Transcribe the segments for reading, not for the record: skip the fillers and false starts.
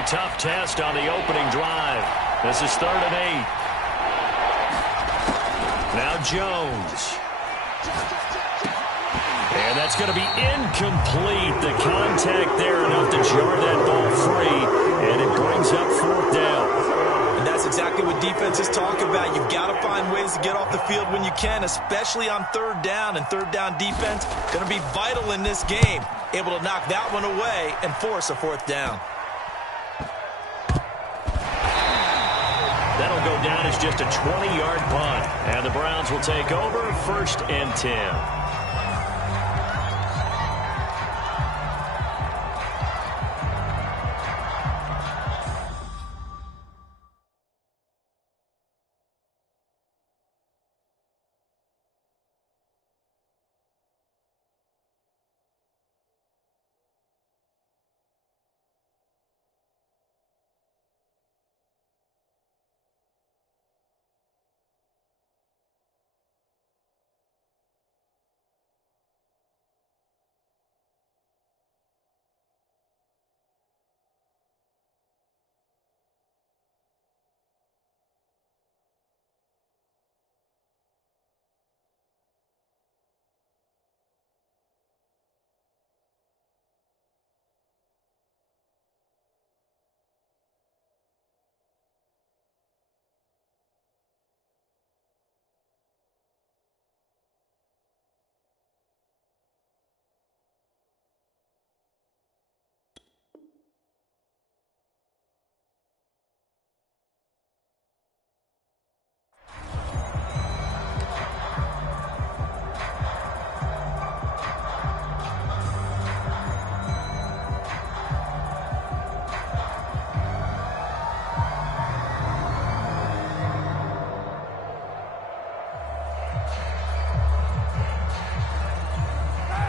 really tough test on the opening drive. This is 3rd and 8. Now Jones. And that's going to be incomplete. The contact there enough to jar that ball free, and it brings up 4th down. And that's exactly what defenses talk about. You've got to find ways to get off the field when you can, especially on 3rd down. And 3rd down defense going to be vital in this game. Able to knock that one away and force a 4th down. That'll go down as just a 20-yard punt. And the Browns will take over 1st and 10.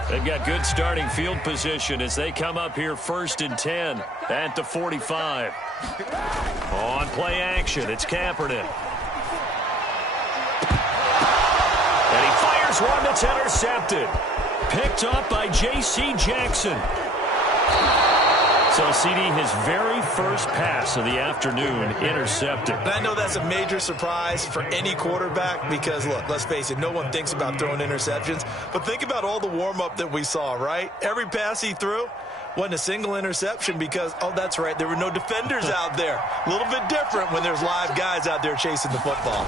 They've got good starting field position as they come up here 1st and 10 at the 45. On play action, it's Kaepernick. And he fires one that's intercepted. Picked up by J.C. Jackson. So, CD, his very first pass of the afternoon intercepted. And I know that's a major surprise for any quarterback because, look, let's face it, no one thinks about throwing interceptions. But think about all the warm-up that we saw, right? Every pass he threw wasn't a single interception because, oh, that's right, there were no defenders out there. A little bit different when there's live guys out there chasing the football.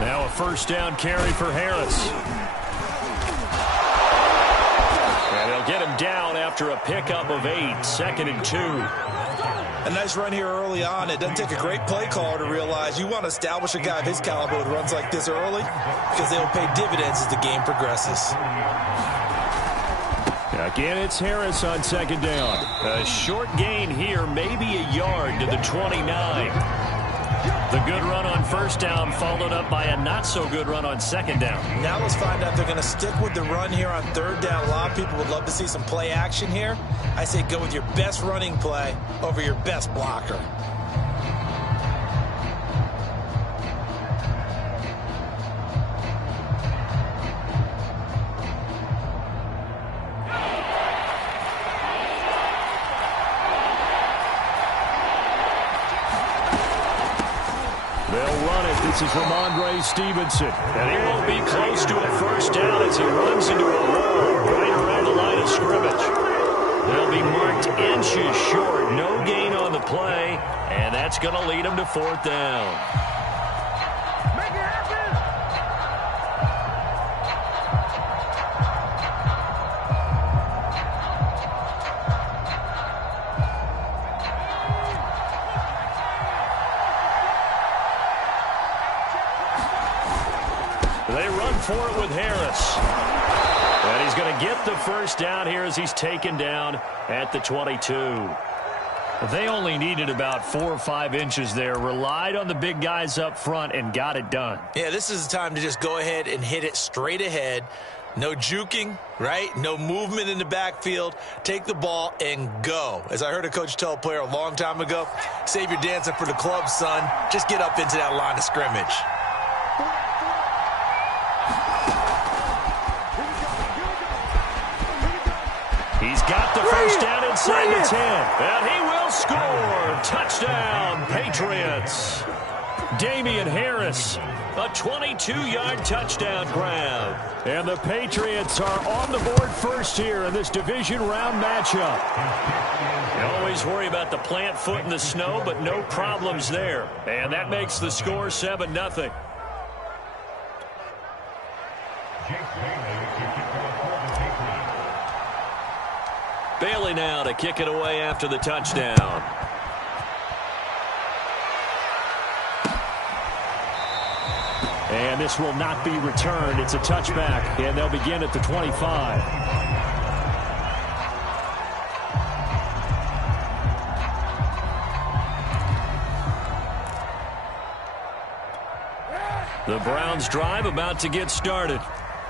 Now a 1st down carry for Harris. And they'll get him down after a pickup of 8, 2nd and 2. A nice run here early on. It doesn't take a great play caller to realize you want to establish a guy of his caliber with runs like this early because they will pay dividends as the game progresses. Again, it's Harris on 2nd down. A short gain here, maybe a yard to the 29. The good run on 1st down followed up by a not-so-good run on 2nd down. Now let's find out if they're going to stick with the run here on 3rd down. A lot of people would love to see some play action here. I say go with your best running play over your best blocker. They'll run it. This is Ramondre Stevenson. And he won't be close to a 1st down as he runs into a wall right around the line of scrimmage. They'll be marked inches short. No gain on the play. And that's going to lead them to 4th down. They run for it with Harris. And he's going to get the 1st down here as he's taken down at the 22. They only needed about 4 or 5 inches there, relied on the big guys up front, and got it done. Yeah, this is the time to just go ahead and hit it straight ahead. No juking, right? No movement in the backfield. Take the ball and go. As I heard a coach tell a player a long time ago, save your dancing for the club, son. Just get up into that line of scrimmage. He's got the 1st down inside the 10. And he will will score. Touchdown, Patriots. Damian Harris, a 22-yard touchdown grab. And the Patriots are on the board first here in this division round matchup. You always worry about the plant foot in the snow, but no problems there. And that makes the score 7-0. Bailey now to kick it away after the touchdown. And this will not be returned. It's a touchback, and they'll begin at the 25. The Browns drive about to get started.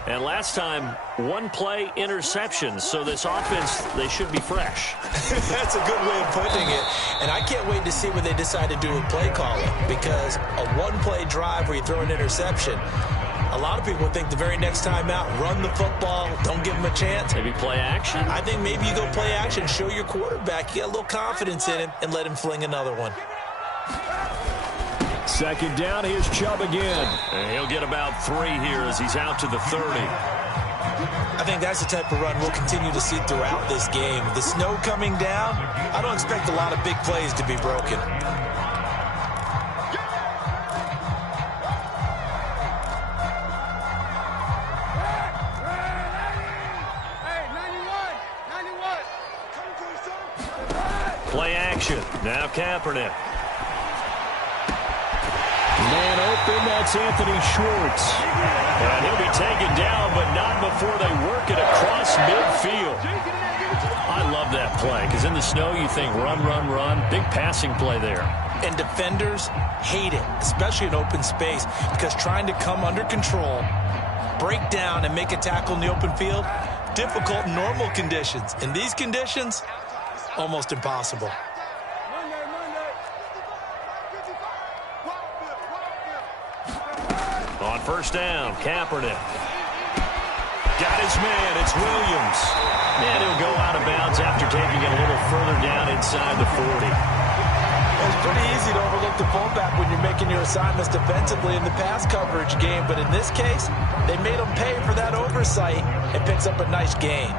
And last time, one-play interception. So this offense, they should be fresh. That's a good way of putting it. And I can't wait to see what they decide to do with play calling. Because a one-play drive where you throw an interception, a lot of people think the very next time out, run the football, don't give them a chance. Maybe play action? I think maybe you go play action, show your quarterback, you get a little confidence in him, and let him fling another one. Second down, here's Chubb again. And he'll get about 3 here as he's out to the 30. I think that's the type of run we'll continue to see throughout this game. The snow coming down, I don't expect a lot of big plays to be broken. Play action. Now Kaepernick. Man open, that's Anthony Schwartz. And he'll be taken down, but not before they work it across midfield. I love that play, because in the snow you think run, run, run. Big passing play there. And defenders hate it, especially in open space, because trying to come under control, break down, and make a tackle in the open field, difficult in normal conditions. In these conditions, almost impossible. On first down, Kaepernick. Got his man, it's Williams. And he'll go out of bounds after taking it a little further down inside the 40. It's pretty easy to overlook the fullback when you're making your assignments defensively in the pass coverage game, but in this case, they made him pay for that oversight and picks up a nice gain.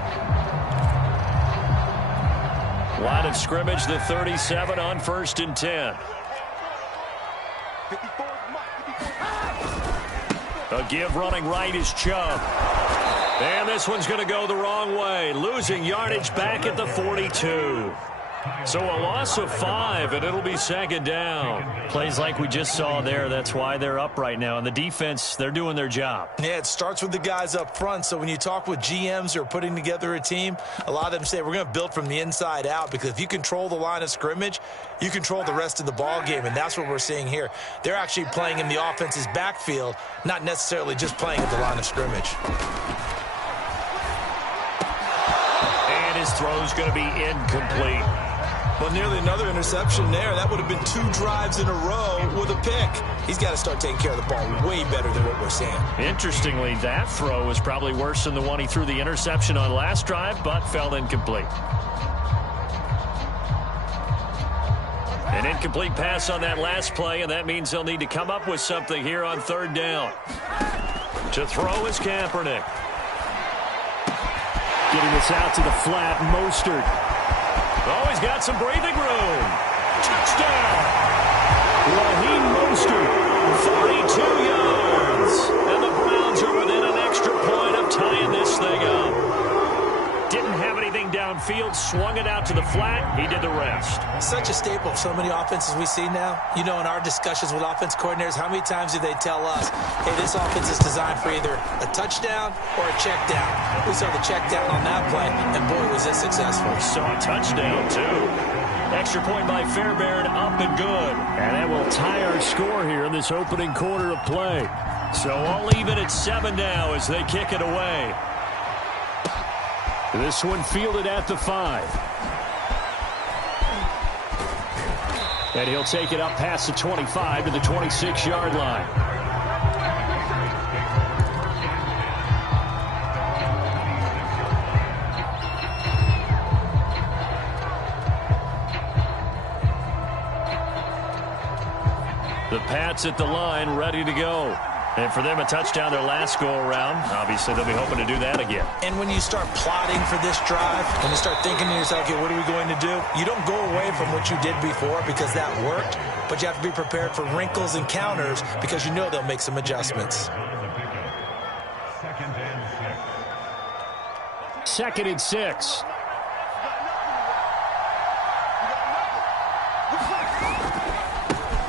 Line of scrimmage, the 37 on 1st and 10. A give running right is Chubb. And this one's going to go the wrong way. Losing yardage back at the 42. So a loss of 5, and it'll be second down. Plays like we just saw there. That's why they're up right now. And the defense, they're doing their job. Yeah, it starts with the guys up front. So when you talk with GMs who are putting together a team, a lot of them say we're going to build from the inside out, because if you control the line of scrimmage, you control the rest of the ball game, and that's what we're seeing here. They're actually playing in the offense's backfield, not necessarily just playing at the line of scrimmage. And his throw's going to be incomplete. Well, nearly another interception there. That would have been 2 drives in a row with a pick. He's got to start taking care of the ball way better than what we're seeing. Interestingly, that throw was probably worse than the one he threw the interception on last drive, but fell incomplete. An incomplete pass on that last play, and that means they'll need to come up with something here on 3rd down. To throw is Kaepernick. Getting this out to the flat, Mostert. Oh, he's got some breathing room. Touchdown. Raheem Mostert. 42 yards. And the Browns are within an extra point of tying this thing up. Didn't have anything downfield, swung it out to the flat. He did the rest. Such a staple of so many offenses we see now. You know, in our discussions with offense coordinators, how many times do they tell us, hey, this offense is designed for either a touchdown or a check down. We saw the check down on that play, and boy, was it successful. We saw a touchdown, too. Extra point by Fairbairn, up and good. And that will tie our score here in this opening quarter of play. So all even at 7 now as they kick it away. This one fielded at the 5. And he'll take it up past the 25 to the 26-yard line. The Pats at the line, ready to go. And for them, a touchdown their last go-around. Obviously, they'll be hoping to do that again. And when you start plotting for this drive, and you start thinking to yourself, okay, what are we going to do? You don't go away from what you did before because that worked, but you have to be prepared for wrinkles and counters because you know they'll make some adjustments. 2nd and 6.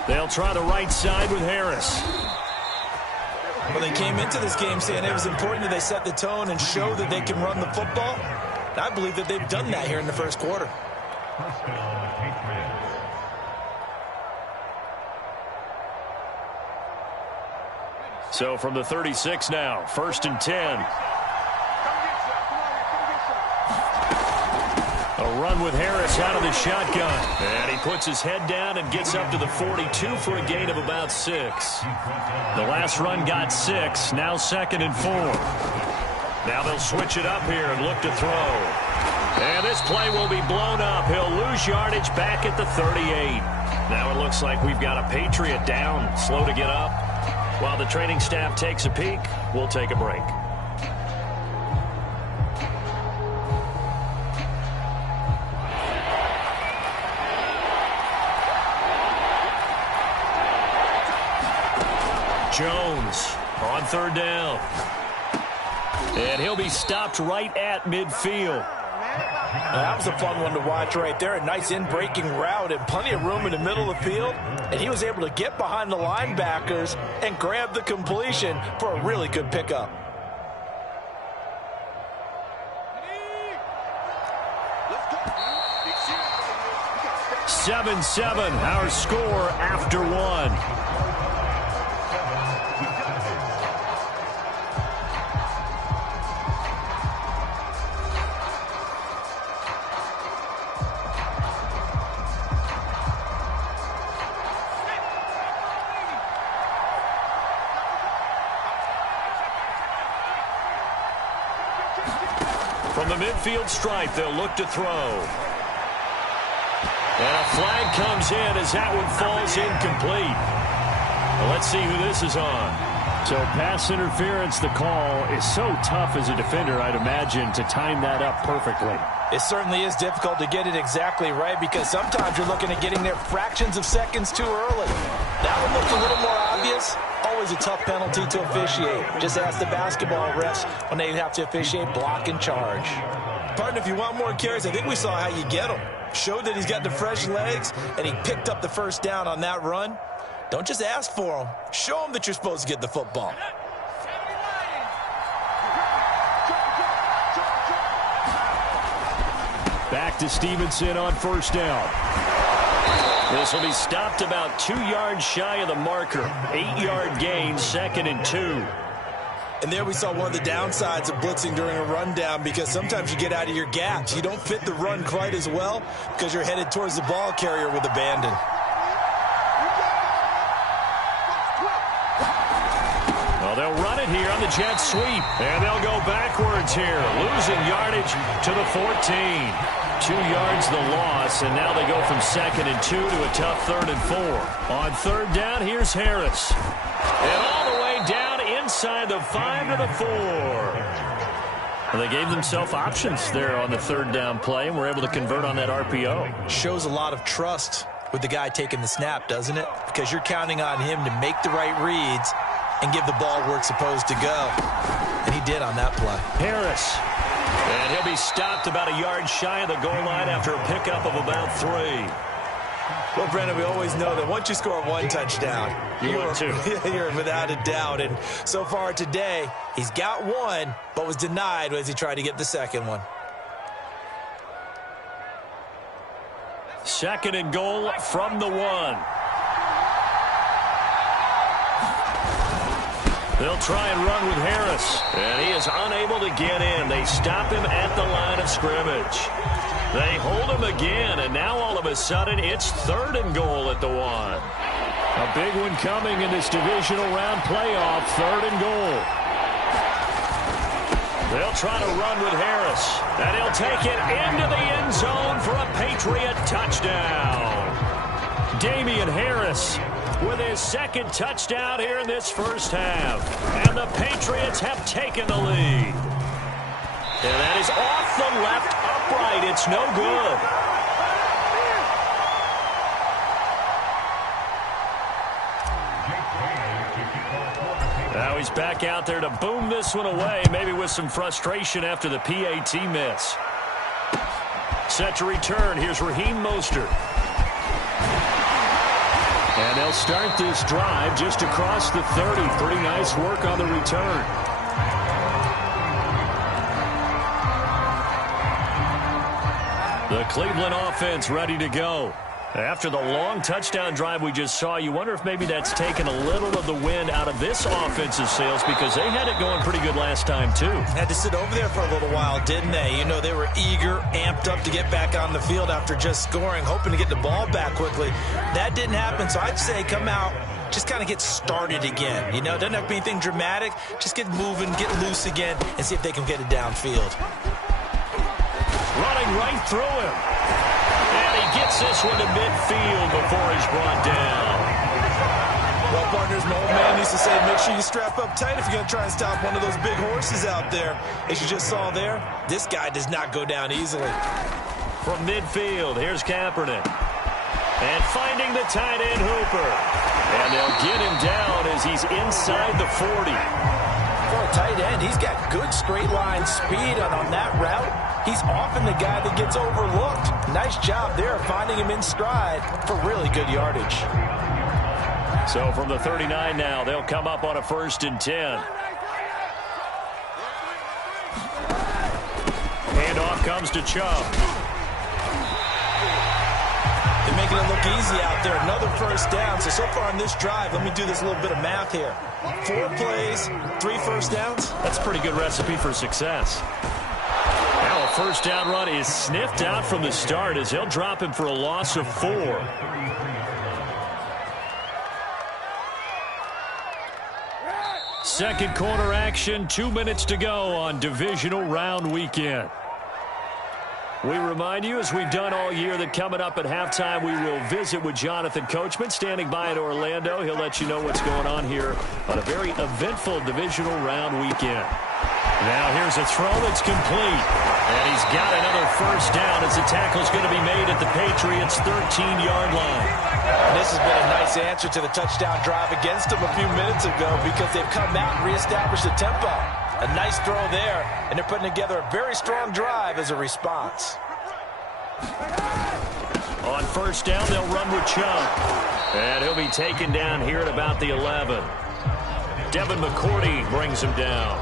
They'll try the right side with Harris. Well, they came into this game saying it was important that they set the tone and show that they can run the football. And I believe that they've done that here in the first quarter. So from the 36 now, 1st and 10. A run with Harris out of the shotgun. And he puts his head down and gets up to the 42 for a gain of about 6. The last run got 6. Now 2nd and 4. Now they'll switch it up here and look to throw. And this play will be blown up. He'll lose yardage back at the 38. Now it looks like we've got a Patriot down, slow to get up. While the training staff takes a peek, we'll take a break. Jones on 3rd down. And he'll be stopped right at midfield. That was a fun one to watch right there. A nice in-breaking route and plenty of room in the middle of the field. And he was able to get behind the linebackers and grab the completion for a really good pickup. Let's go. 7-7, our score after 1. From the midfield stripe, they'll look to throw. And a flag comes in as that one falls incomplete. Well, let's see who this is on. So pass interference, the call is so tough as a defender, I'd imagine, to time that up perfectly. It certainly is difficult to get it exactly right because sometimes you're looking at getting there fractions of seconds too early. That one looked a little more obvious. Always a tough penalty to officiate. Just ask the basketball refs when they have to officiate block and charge. Partner, if you want more carries, I think we saw how you get them. Showed that he's got the fresh legs, and he picked up the first down on that run. Don't just ask for them. Show them that you're supposed to get the football. Back to Stevenson on 1st down. This will be stopped about 2 yards shy of the marker. 8-yard gain, 2nd and 2. And there we saw one of the downsides of blitzing during a rundown because sometimes you get out of your gaps. You don't fit the run quite as well because you're headed towards the ball carrier with abandon. Well, they'll run it here on the jet sweep. And they'll go backwards here, losing yardage to the 14. 2 yards the loss, and now they go from 2nd and 2 to a tough 3rd and 4. On 3rd down, here's Harris. And all the way down inside the 5 to the 4. Well, they gave themselves options there on the 3rd down play, and were able to convert on that RPO. Shows a lot of trust with the guy taking the snap, doesn't it? Because you're counting on him to make the right reads and give the ball where it's supposed to go. And he did on that play. Harris. And he'll be stopped about a yard shy of the goal line after a pickup of about 3. Well, Brendan, we always know that once you score 1 touchdown, you're without a doubt. And so far today, he's got 1, but was denied as he tried to get the 2nd one. 2nd and goal from the 1. They'll try and run with Harris. And he is unable to get in. They stop him at the line of scrimmage. They hold him again, and now all of a sudden it's 3rd and goal at the 1. A big one coming in this divisional round playoff, 3rd and goal. They'll try to run with Harris. And he'll take it into the end zone for a Patriot touchdown. Damian Harris with his second touchdown here in this first half. And the Patriots have taken the lead. And that is off the left upright. It's no good. Now he's back out there to boom this one away, maybe with some frustration after the PAT miss. Set to return. Here's Raheem Mostert. And they'll start this drive just across the 30. Pretty nice work on the return. The Cleveland offense ready to go. After the long touchdown drive we just saw, you wonder if maybe that's taken a little of the wind out of this offensive sails, because they had it going pretty good last time, too. Had to sit over there for a little while, didn't they? You know, they were eager, amped up to get back on the field after just scoring, hoping to get the ball back quickly. That didn't happen, so I'd say come out, just kind of get started again. You know, doesn't have to be anything dramatic. Just get moving, get loose again, and see if they can get it downfield. Running right through him. And he gets this one to midfield before he's brought down. Well, partners, my old man used to say, make sure you strap up tight if you're going to try and stop one of those big horses out there. As you just saw there, this guy does not go down easily. From midfield, here's Kaepernick. And finding the tight end Hooper. And they'll get him down as he's inside the 40. For a tight end, he's got good straight line speed, and on that route, he's often the guy that gets overlooked. Nice job there finding him in stride for really good yardage. So from the 39 now, they'll come up on a 1st and 10. Handoff comes to Chubb. They're making it look easy out there. Another first down. So far on this drive, let me do this little bit of math here. 4 plays, 3 first downs. That's a pretty good recipe for success. Now a first down run is sniffed out from the start as they'll drop him for a loss of 4. Second quarter action, 2 minutes to go on divisional round weekend. We remind you, as we've done all year, that coming up at halftime, we will visit with Jonathan Coachman, standing by in Orlando. He'll let you know what's going on here on a very eventful divisional round weekend. Now here's a throw that's complete. And he's got another first down as the tackle's going to be made at the Patriots' 13-yard line. And this has been a nice answer to the touchdown drive against them a few minutes ago, because they've come out and reestablished the tempo. A nice throw there, and they're putting together a very strong drive as a response. On first down, they'll run with Chubb. And he'll be taken down here at about the 11. Devin McCourty brings him down.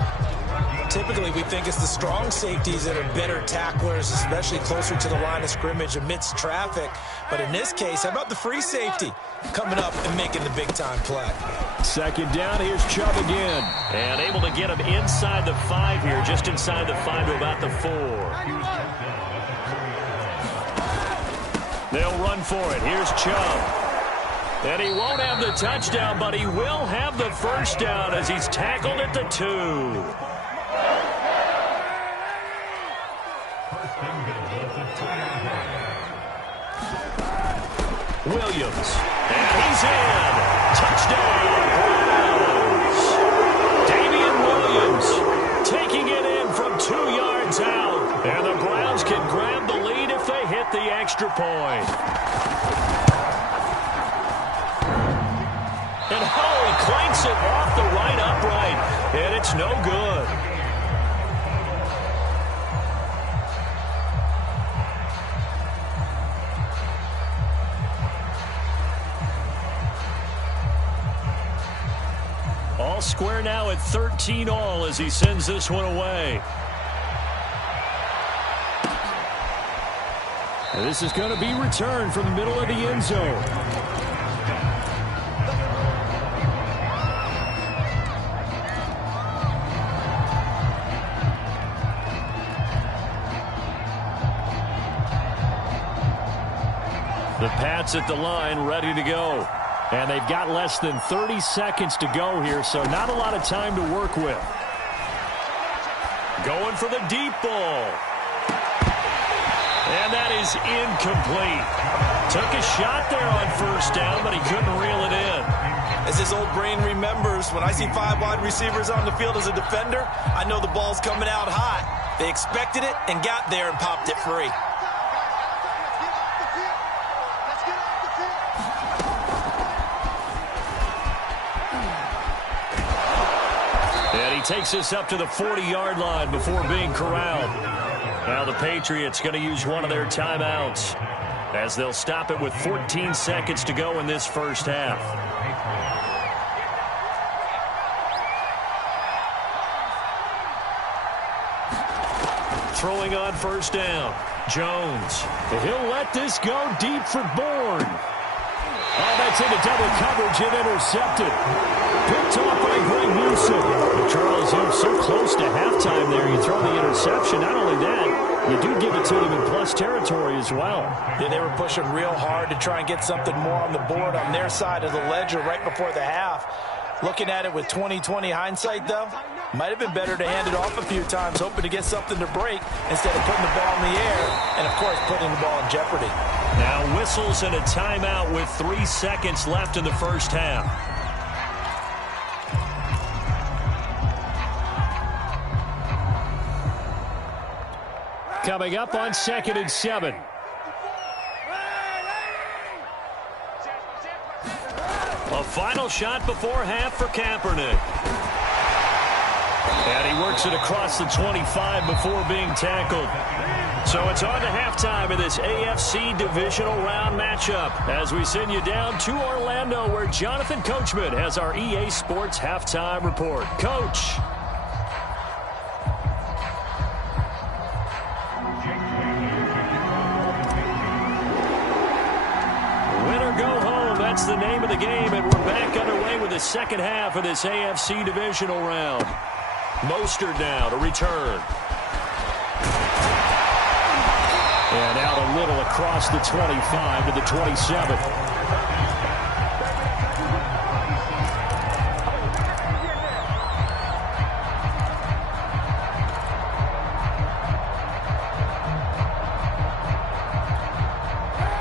Typically, we think it's the strong safeties that are better tacklers, especially closer to the line of scrimmage amidst traffic. But in this case, how about the free safety coming up and making the big-time play? Second down, here's Chubb again. And able to get him inside the 5 here, just inside the 5 to about the 4. They'll run for it. Here's Chubb. And he won't have the touchdown, but he will have the first down as he's tackled at the 2. Williams. And he's in. Touchdown, Browns. Damian Williams taking it in from 2 yards out. And the Browns can grab the lead if they hit the extra point. And he clanks it off the right upright. And it's no good. All square now at 13 all as he sends this one away. And this is going to be returned from the middle of the end zone. The Pats at the line, ready to go. And they've got less than 30 seconds to go here, so not a lot of time to work with. Going for the deep ball. And that is incomplete. Took a shot there on first down, but he couldn't reel it in. As his old brain remembers, when I see 5 wide receivers on the field as a defender, I know the ball's coming out hot. They expected it and got there and popped it free. And he takes us up to the 40-yard line before being corralled. Now the Patriots going to use one of their timeouts as they'll stop it with 14 seconds to go in this first half. Throwing on first down. Jones. He'll let this go deep for Bourne. Oh, that's into double coverage and intercepted. Picked off by Greg Newsome. But Charles, you're so close to halftime there. You throw the interception. Not only that, you do give it to them in plus territory as well. Yeah, they were pushing real hard to try and get something more on the board on their side of the ledger right before the half. Looking at it with 20/20 hindsight, though, might have been better to hand it off a few times, hoping to get something to break instead of putting the ball in the air and, of course, putting the ball in jeopardy. Now whistles and a timeout with 3 seconds left in the first half. Coming up on 2nd and 7. A final shot before half for Kaepernick. And he works it across the 25 before being tackled. So it's on to halftime in this AFC divisional round matchup as we send you down to Orlando where Jonathan Coachman has our EA Sports halftime report. Coach. That's the name of the game, and we're back underway with the second half of this AFC divisional round. Mostert now to return. And out a little across the 25 to the 27.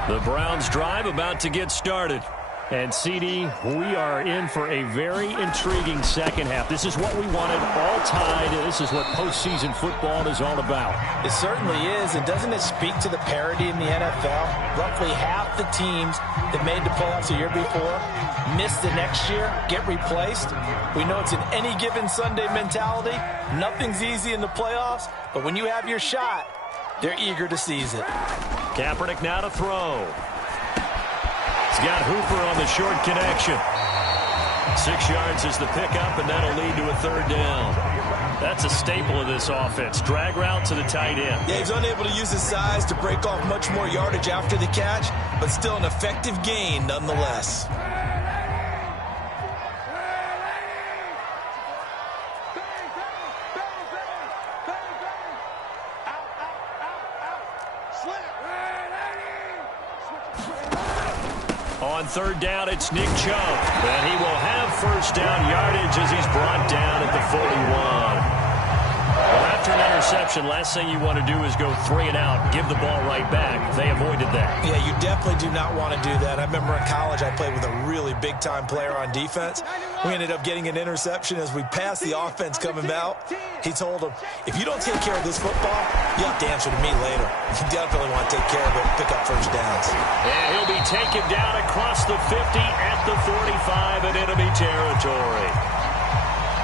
The Browns drive about to get started. And, CD, we are in for a very intriguing second half. This is what we wanted, all tied. This is what postseason football is all about. It certainly is. And doesn't it speak to the parity in the NFL? Roughly half the teams that made the playoffs the year before miss the next year, get replaced. We know it's an any given Sunday mentality. Nothing's easy in the playoffs, but when you have your shot, they're eager to seize it. Kaepernick now to throw. He's got Hooper on the short connection. 6 yards is the pickup, and that'll lead to a third down. That's a staple of this offense. Drag route to the tight end. Yeah, he's unable to use his size to break off much more yardage after the catch, but still an effective gain nonetheless. On third down, it's Nick Chubb. And he will have first down yardage as he's brought down at the 41. Well, after an interception, last thing you want to do is go 3 and out, give the ball right back. They avoided that. Yeah, you definitely do not want to do that. I remember in college I played with a really big-time player on defense. We ended up getting an interception as we passed the offense coming out. He told him, if you don't take care of this football, you'll have to answer to me later. You definitely want to take care of it and pick up first downs. And he'll be taken down across the 50 at the 45 in enemy territory.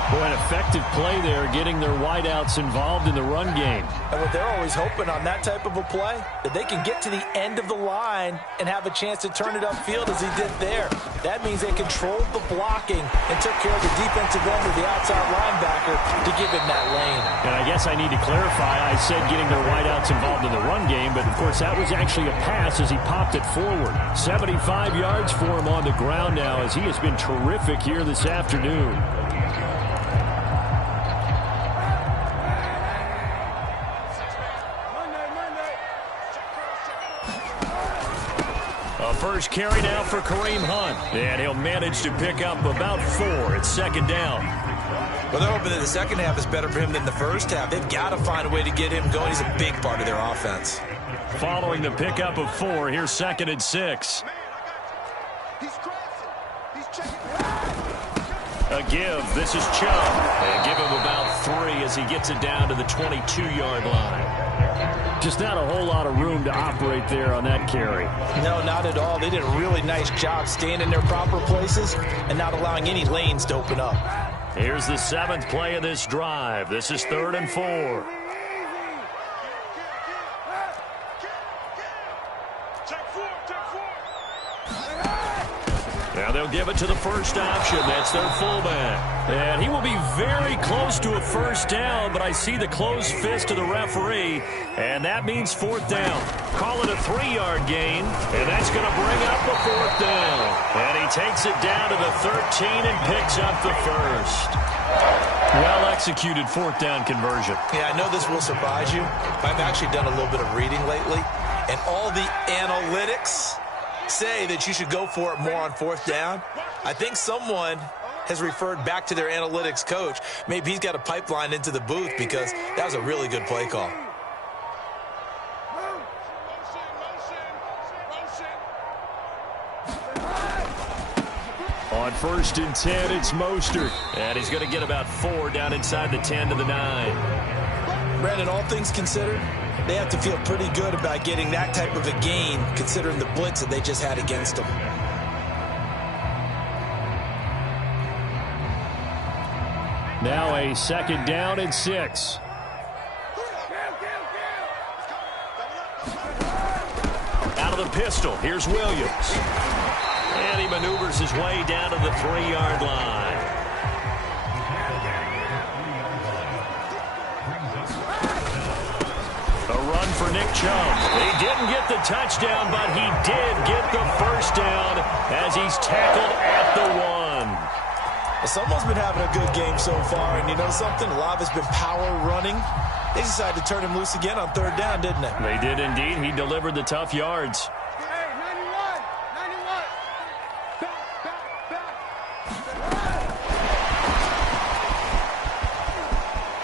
Boy, an effective play there, getting their wideouts involved in the run game. And what they're always hoping on that type of a play, that they can get to the end of the line and have a chance to turn it upfield as he did there. That means they controlled the blocking and took care of the defensive end of the outside linebacker to give him that lane. And I guess I need to clarify, I said getting their wideouts involved in the run game, but of course that was actually a pass as he popped it forward. 75 yards for him on the ground now as he has been terrific here this afternoon. First carry now for Kareem Hunt. And he'll manage to pick up about 4. It's second down. Well, they're hoping that the second half is better for him than the first half. They've got to find a way to get him going. He's a big part of their offense. Following the pickup of 4, here's 2nd and 6. A give. This is Chubb. And give him about 3 as he gets it down to the 22-yard line. Just not a whole lot of room to operate there on that carry. No, not at all. They did a really nice job staying in their proper places and not allowing any lanes to open up. Here's the 7th play of this drive. This is 3rd and 4. Now they'll give it to the first option. That's their fullback. And he will be very close to a first down, but I see the closed fist of the referee, and that means 4th down. Call it a 3-yard gain, and that's going to bring up the 4th down. And he takes it down to the 13 and picks up the first. Well-executed 4th down conversion. Yeah, I know this will surprise you. I've actually done a little bit of reading lately, and all the analytics say that you should go for it more on 4th down. I think someone has referred back to their analytics coach. Maybe he's got a pipeline into the booth because that was a really good play call. On 1st and 10, it's Mostert. And he's going to get about 4 down inside the 10 to the 9. Brandon, all things considered, they have to feel pretty good about getting that type of a gain considering the blitz that they just had against them. Now a 2nd down and 6. Out of the pistol, here's Williams. And he maneuvers his way down to the 3-yard line. A run for Nick Chubb. He didn't get the touchdown, but he did get the first down as he's tackled at the 1. Well, someone's been having a good game so far, and you know something? A lot of it's been power running. They decided to turn him loose again on 3rd down, didn't they? They did indeed. He delivered the tough yards.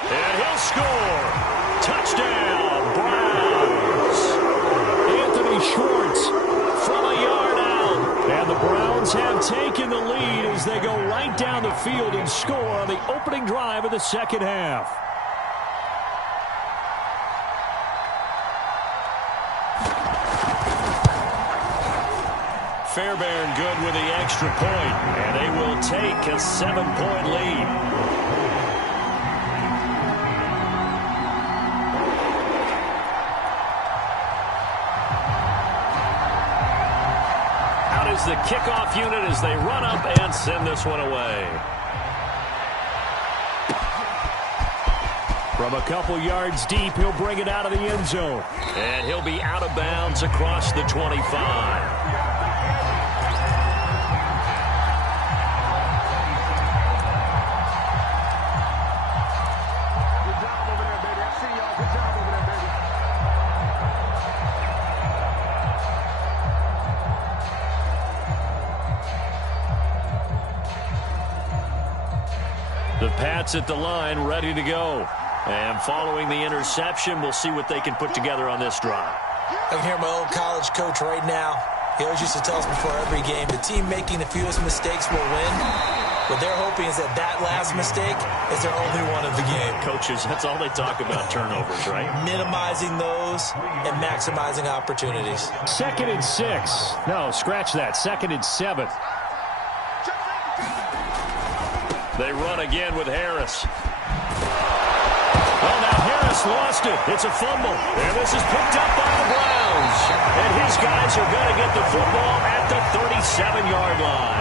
And he'll score. Touchdown, Browns. Anthony Schwartz from a yard out. And the Browns have taken the lead as they go right down the field and score on the opening drive of the 2nd half. Fairbairn good with the extra point, and they will take a 7-point lead. Out is the kickoff unit as they run up and send this one away. From a couple yards deep, he'll bring it out of the end zone. And he'll be out of bounds across the 25. The Pats at the line, ready to go. And following the interception, we'll see what they can put together on this drive. I can hear my old college coach right now. He always used to tell us before every game, the team making the fewest mistakes will win. What they're hoping is that that last mistake is their only one of the game. Coaches, that's all they talk about, turnovers, right? Minimizing those and maximizing opportunities. 2nd and 6. No, scratch that. 2nd and 7. They run again with Harris. Well, now Harris lost it. It's a fumble. And this is picked up by the Browns. And his guys are going to get the football at the 37-yard line.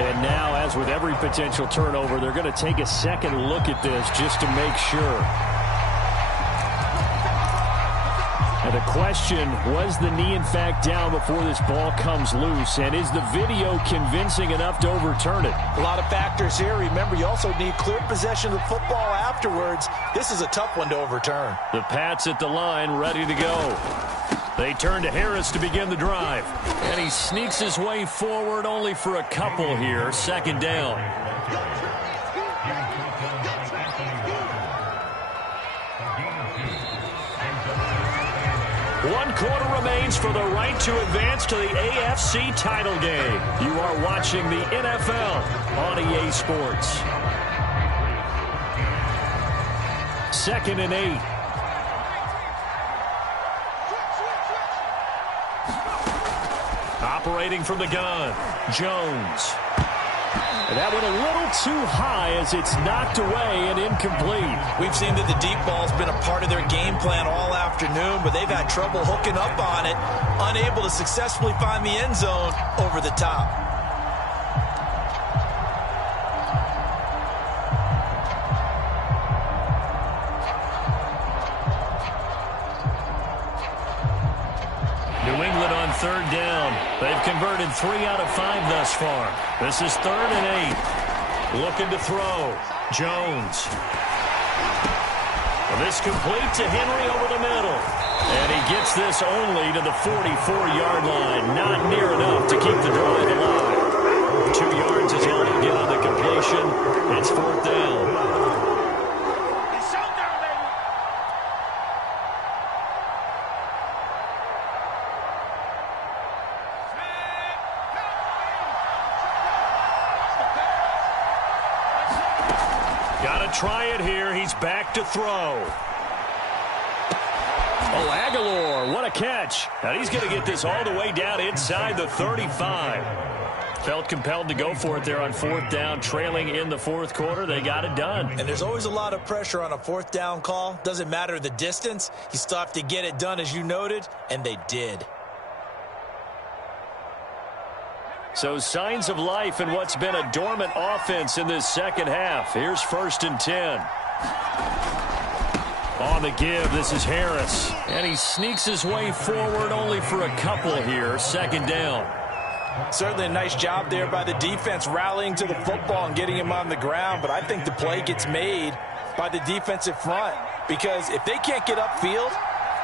And now, as with every potential turnover, they're going to take a second look at this just to make sure. And the question, was the knee in fact down before this ball comes loose? And is the video convincing enough to overturn it? A lot of factors here. Remember, you also need clear possession of the football afterwards. This is a tough one to overturn. The Pats at the line, ready to go. They turn to Harris to begin the drive. And he sneaks his way forward only for a couple here. Second down. One quarter remains for the right to advance to the AFC title game. You are watching the NFL on EA Sports. 2nd and 8. Operating from the gun, Jones. And that went a little too high as it's knocked away and incomplete. We've seen that the deep ball's been a part of their game plan all afternoon, but they've had trouble hooking up on it, unable to successfully find the end zone over the top. New England on 3rd down. They've converted 3 out of 5 thus far. This is 3rd and 8. Looking to throw. Jones. This complete to Henry over the middle. And he gets this only to the 44-yard line. Not near enough to keep the drive alive. 2 yards is all he'll get on the completion. It's 4th down. Try it here. He's back to throw. Oh, Aguilar, what a catch. And he's going to get this all the way down inside the 35. Felt compelled to go for it there on 4th down, trailing in the 4th quarter. They got it done. And there's always a lot of pressure on a 4th down call. Doesn't matter the distance. You still have to get it done, as you noted, and they did. So signs of life in what's been a dormant offense in this second half. Here's 1st and 10. On the give, this is Harris. And he sneaks his way forward only for a couple here. 2nd down. Certainly a nice job there by the defense rallying to the football and getting him on the ground. But I think the play gets made by the defensive front. Because if they can't get upfield,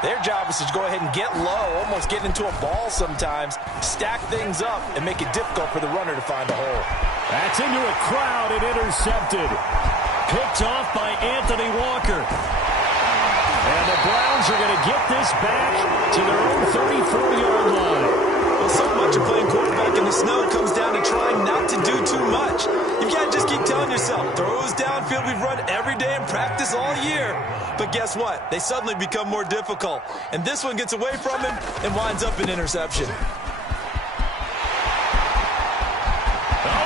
their job is to go ahead and get low, almost get into a ball sometimes, stack things up, and make it difficult for the runner to find a hole. That's into a crowd and intercepted. Picked off by Anthony Walker. And the Browns are going to get this back to their own 34-yard line. Well, so much of playing quarterback in the snow comes down to trying not to do too much. You've got to just keep telling yourself, throws downfield we've run every day in practice all year. But guess what? They suddenly become more difficult. And this one gets away from him and winds up an interception. Oh,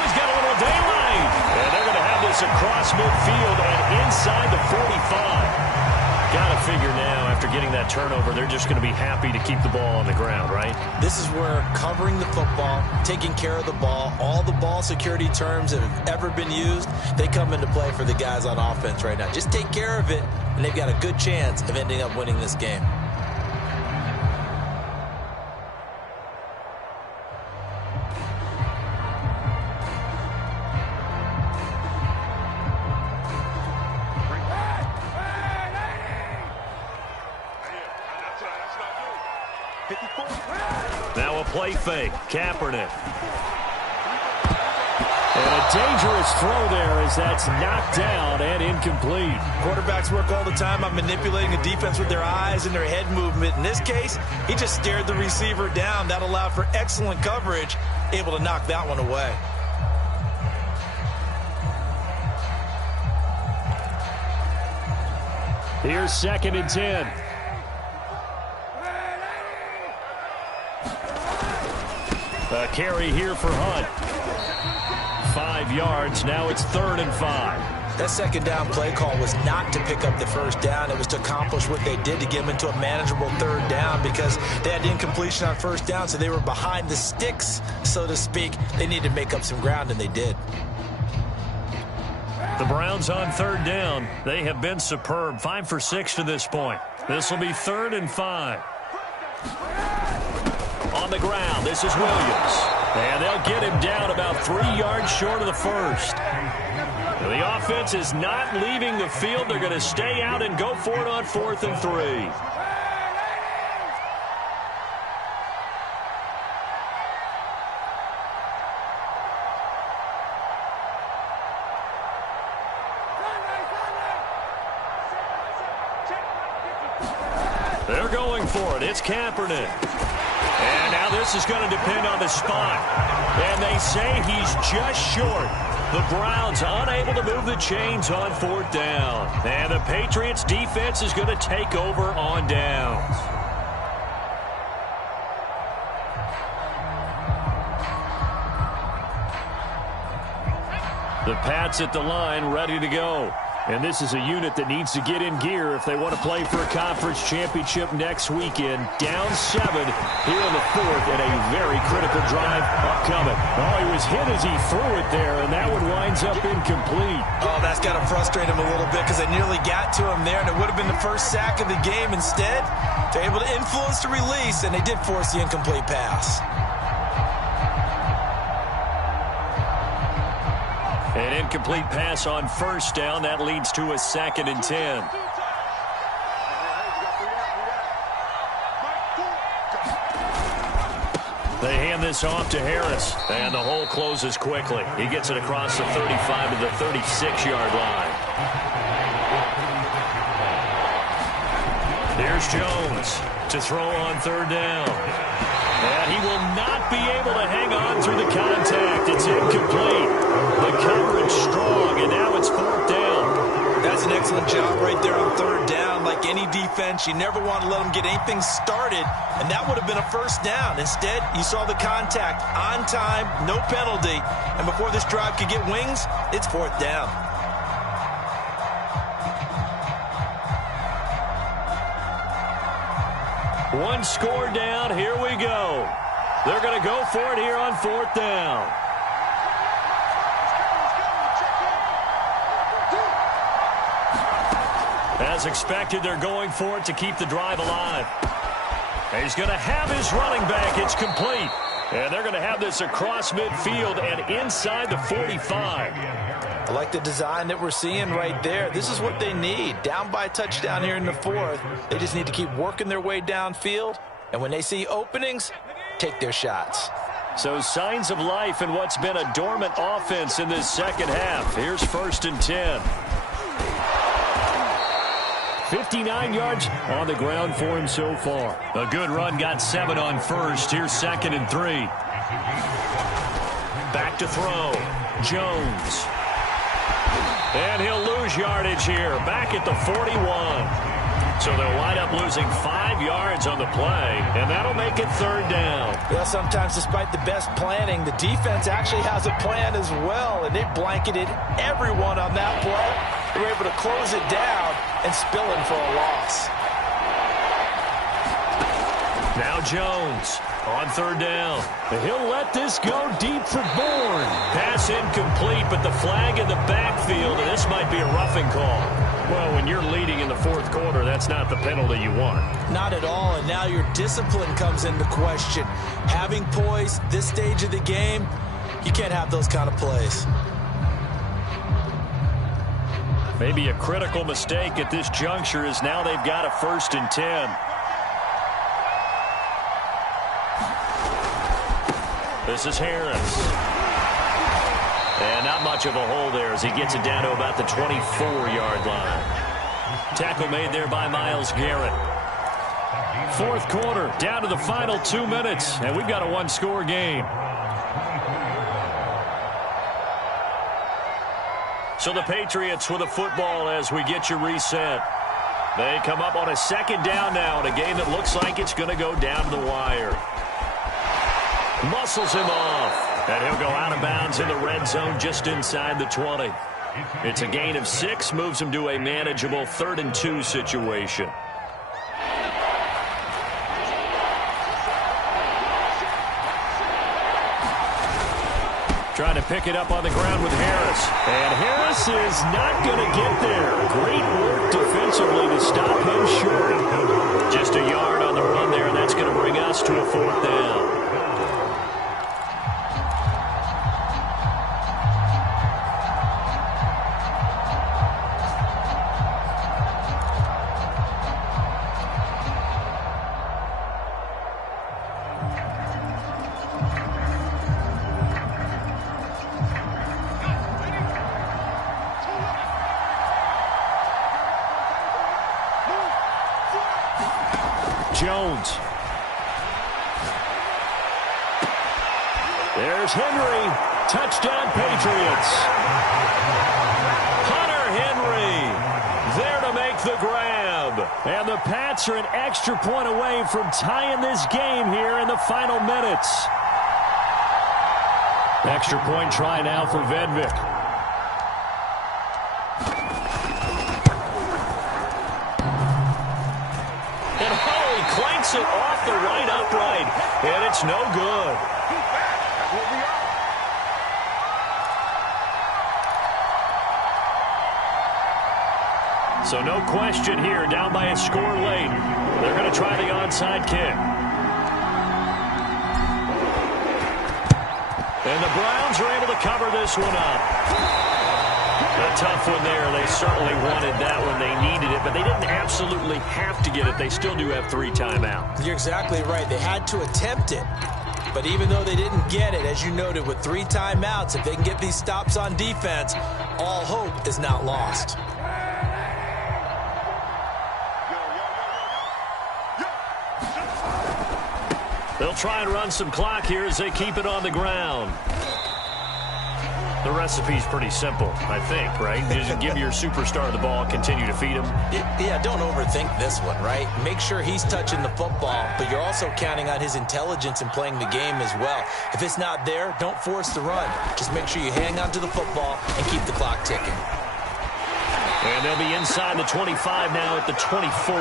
he's got a little daylight. And they're going to have this across midfield and inside the 45. Got to figure now, after getting that turnover, they're just going to be happy to keep the ball on the ground, right? This is where covering the football, taking care of the ball, all the ball security terms that have ever been used, they come into play for the guys on offense right now. Just take care of it, and they've got a good chance of ending up winning this game. Now a play fake. Kaepernick. And a dangerous throw there as that's knocked down and incomplete. Quarterbacks work all the time on manipulating the defense with their eyes and their head movement. In this case, he just stared the receiver down. That allowed for excellent coverage, able to knock that one away. Here's 2nd and 10. A carry here for Hunt. 5 yards. Now it's 3rd and 5. That 2nd down play call was not to pick up the 1st down. It was to accomplish what they did to get them into a manageable 3rd down because they had incompletion on 1st down, so they were behind the sticks, so to speak. They needed to make up some ground, and they did. The Browns on 3rd down. They have been superb. 5 for 6 to this point. This will be 3rd and 5. On the ground, this is Williams. And they'll get him down about 3 yards short of the first. The offense is not leaving the field. They're going to stay out and go for it on 4th and 3. They're going for it. It's Kaepernick. And now this is going to depend on the spot. And they say he's just short. The Browns unable to move the chains on 4th down. And the Patriots defense is going to take over on downs. The Pats at the line, ready to go. And this is a unit that needs to get in gear if they want to play for a conference championship next weekend. Down 7 here in the 4th, and a very critical drive upcoming. Oh, he was hit as he threw it there, and that one winds up incomplete. Oh, that's got to frustrate him a little bit because they nearly got to him there, and it would have been the first sack of the game. Instead, they're able to influence the release, and they did force the incomplete pass. An incomplete pass on 1st down. That leads to a 2nd and 10. They hand this off to Harris, and the hole closes quickly. He gets it across the 35 to the 36-yard line. Here's Jones to throw on 3rd down. And he will not be able to hang on through the contact. It's incomplete. The coverage strong, and now it's 4th down. That's an excellent job right there on 3rd down. Like any defense, you never want to let them get anything started, and that would have been a 1st down. Instead, you saw the contact on time, no penalty, and before this drive could get wings, it's 4th down. One score down. Here we go. They're going to go for it here on 4th down. As expected, they're going for it to keep the drive alive. And he's going to have his running back. It's complete. And they're going to have this across midfield and inside the 45. I like the design that we're seeing right there. This is what they need. Down by a touchdown here in the 4th. They just need to keep working their way downfield. And when they see openings, take their shots. So signs of life in what's been a dormant offense in this second half. Here's 1st and 10. 59 yards on the ground for him so far. A good run, got 7 on 1st. Here's 2nd and 3. Back to throw. Jones. And he'll lose yardage here. Back at the 41. So they'll wind up losing 5 yards on the play, and that'll make it 3rd down. Well, sometimes despite the best planning, the defense actually has a plan as well, and they blanketed everyone on that play. They were able to close it down and spill in for a loss. Now Jones on 3rd down. He'll let this go deep for Bourne. Pass incomplete, but the flag in the backfield, and this might be a roughing call. Well, when you're leading in the 4th quarter, that's not the penalty you want. Not at all, and now your discipline comes into question. Having poise this stage of the game, you can't have those kind of plays. Maybe a critical mistake at this juncture is now they've got a 1st and 10. This is Harris. And not much of a hole there as he gets it down to about the 24-yard line. Tackle made there by Myles Garrett. 4th quarter, down to the final 2 minutes, and we've got a one-score game. So the Patriots with a football as we get you reset. They come up on a 2nd down now in a game that looks like it's going to go down to the wire. Muscles him off, and he'll go out of bounds in the red zone just inside the 20. It's a gain of 6, moves him to a manageable 3rd and 2 situation. Trying to pick it up on the ground with Harris. And Harris is not going to get there. Great work defensively to stop him short. Just a yard on the run there, and that's going to 4th down. Jones. There's Henry. Touchdown, Patriots. Hunter Henry there to make the grab. And the Pats are an extra point away from tying this game here in the final minutes. Extra point try now for Vedvik. Clanks it off the right upright, and it's no good. So no question here, down by a score late. They're going to try the onside kick. And the Browns are able to cover this one up. A tough one there. They certainly wanted that one. They needed it, but they didn't absolutely have to get it. They still do have 3 timeouts. You're exactly right. They had to attempt it. But even though they didn't get it, as you noted, with 3 timeouts, if they can get these stops on defense, all hope is not lost. They'll try and run some clock here as they keep it on the ground. The recipe's pretty simple, I think, right? Just give your superstar the ball, continue to feed him. Yeah, don't overthink this one, right? Make sure he's touching the football, but you're also counting on his intelligence in playing the game as well. If it's not there, don't force the run. Just make sure you hang on to the football and keep the clock ticking. And they'll be inside the 25 now at the 24.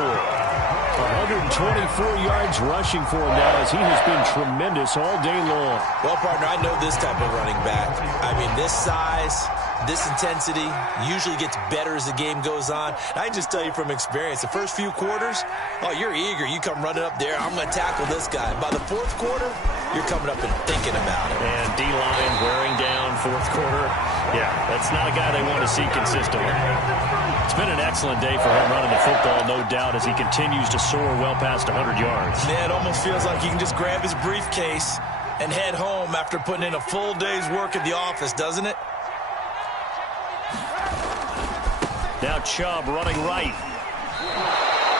124 yards rushing for him now as he has been tremendous all day long. Well, partner, I know this type of running back. I mean, this size, this intensity usually gets better as the game goes on. I can just tell you from experience, the first few quarters, oh, you're eager. You come running up there, I'm going to tackle this guy. By the 4th quarter, you're coming up and thinking about it. And D-line wearing down 4th quarter. Yeah, that's not a guy they want to see consistently. It's been an excellent day for him running the football, no doubt, as he continues to soar well past 100 yards. Man, it almost feels like he can just grab his briefcase and head home after putting in a full day's work at the office, doesn't it? Now Chubb running right.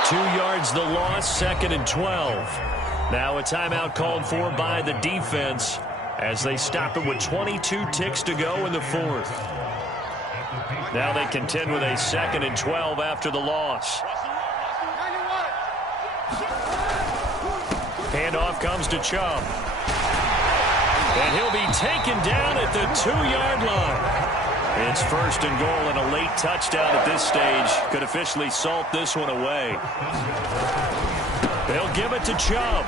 2 yards the loss, 2nd and 12. Now a timeout called for by the defense as they stop it with 22 ticks to go in the 4th. Now they contend with a 2nd and 12 after the loss. Handoff comes to Chubb. And he'll be taken down at the 2-yard line. It's 1st and goal and a late touchdown at this stage. Could officially salt this one away. They'll give it to Chubb.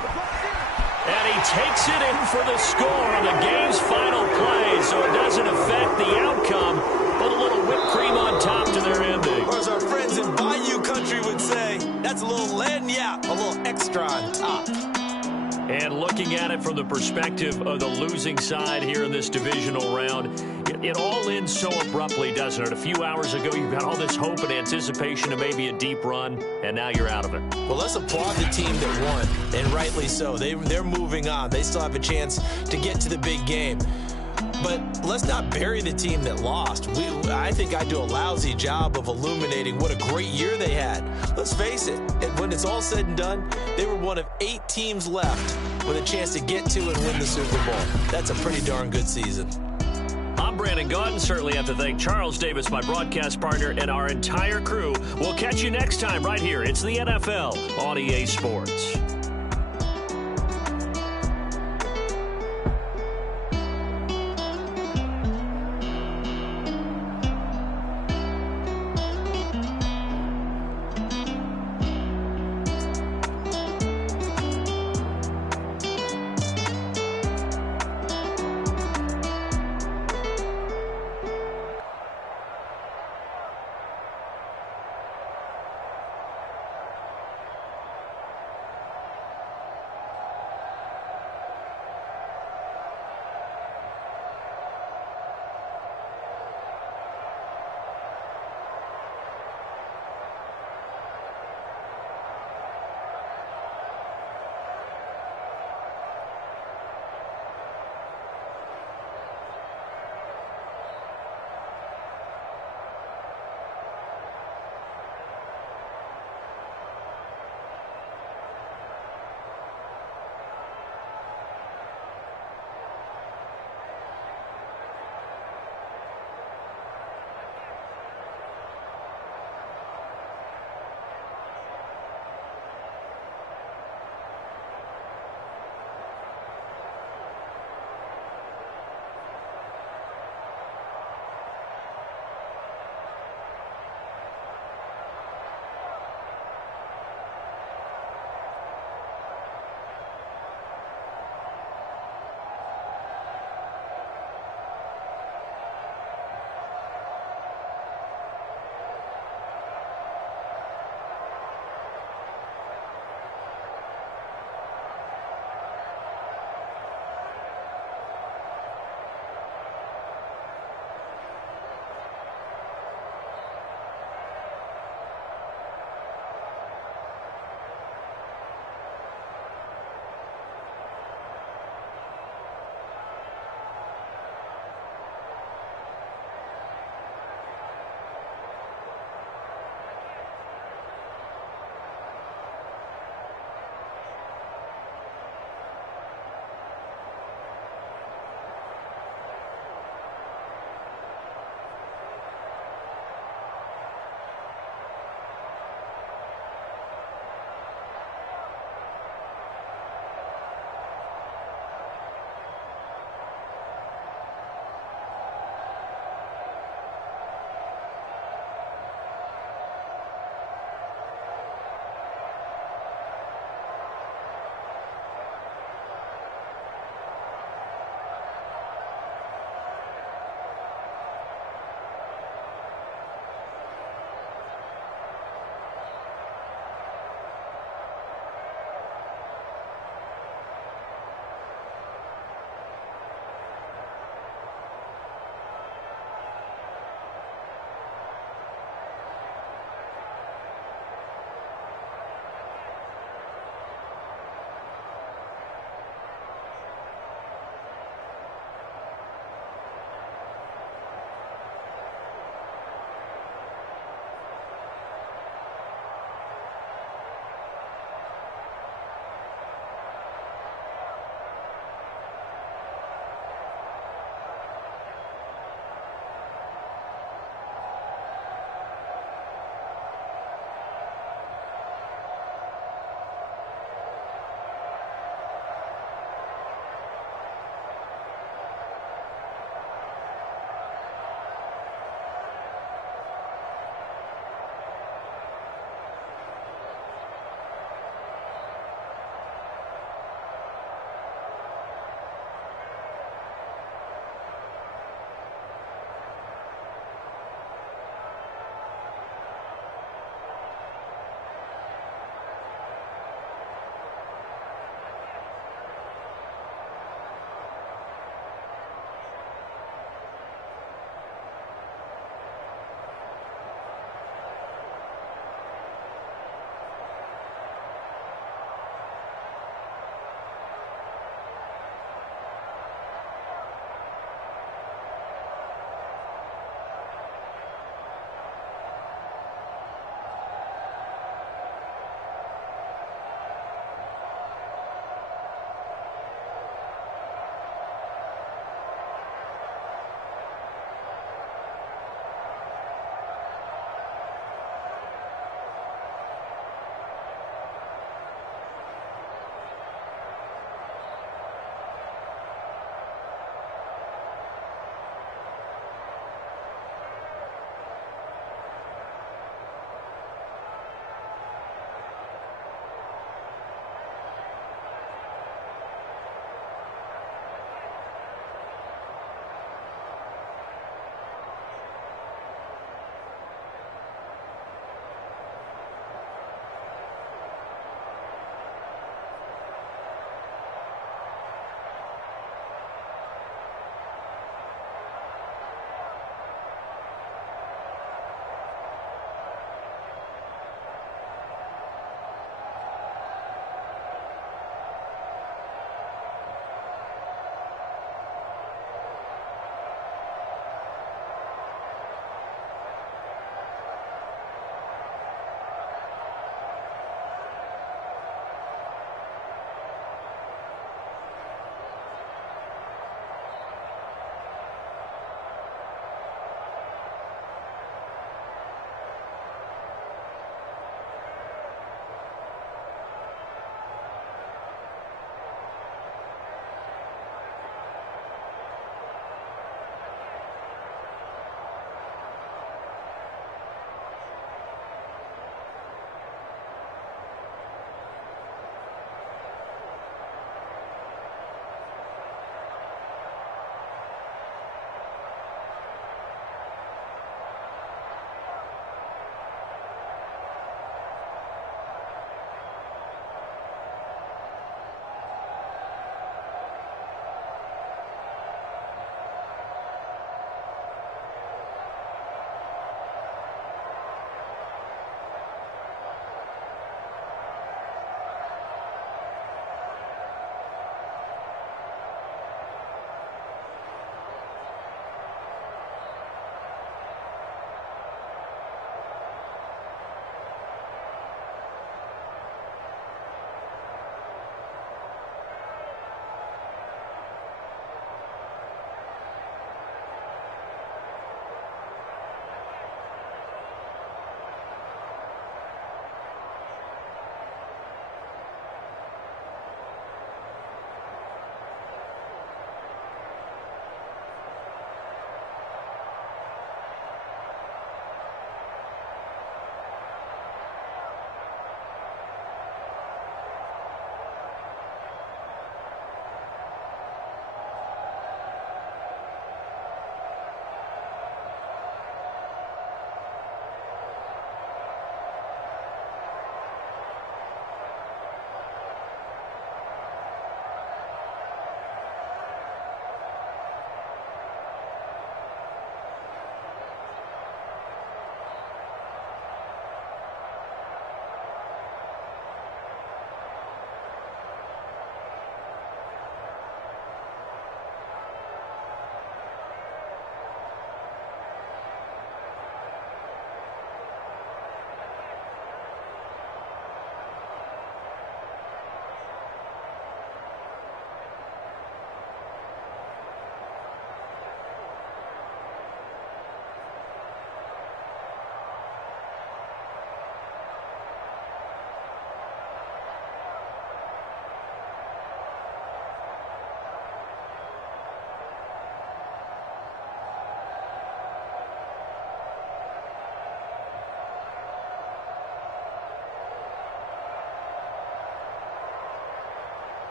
And he takes it in for the score on the game's final play, so it doesn't affect the outcome, but a little whipped cream on top to their ending. Or as our friends in Bayou Country would say, that's a little lagniappe, a little extra on top. And looking at it from the perspective of the losing side here in this divisional round, it all ends so abruptly, doesn't it? A few hours ago, you've got all this hope and anticipation of maybe a deep run, and now you're out of it. Well, let's applaud the team that won, and rightly so. They're moving on. They still have a chance to get to the big game. But let's not bury the team that lost. I think I do a lousy job of illuminating what a great year they had. Let's face it, when it's all said and done, they were one of 8 teams left with a chance to get to and win the Super Bowl. That's a pretty darn good season. I'm Brandon Gaudin. Certainly have to thank Charles Davis, my broadcast partner, and our entire crew. We'll catch you next time right here. It's the NFL on EA Sports.